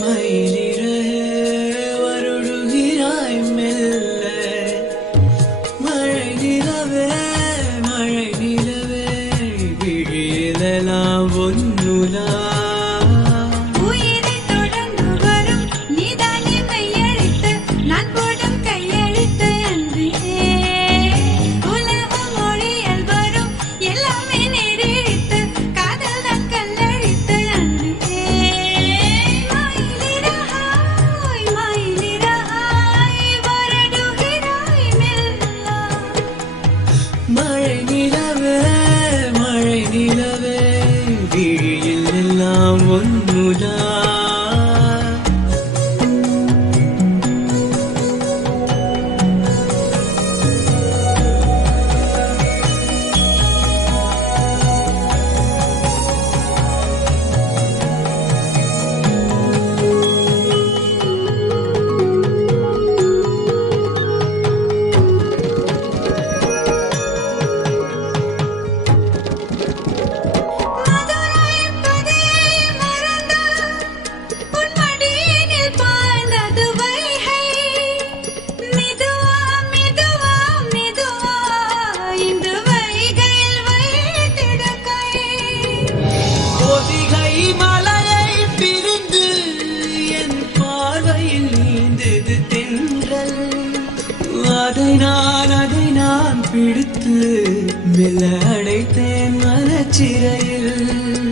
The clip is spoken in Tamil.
மயிலிறகே வருடுகிறாய் மெல்ல மழை நிலவே விழியெல்லாம் ஒன்னுலா மழை நிலவே விழியில் எல்லாம் ஒன்னுலா மலையை பிரிந்து என் பார்வையில் நீந்தது தென்றல் அதை நான் பிடித்து மெல்ல அடைத்தேன் மனச்சிறையில்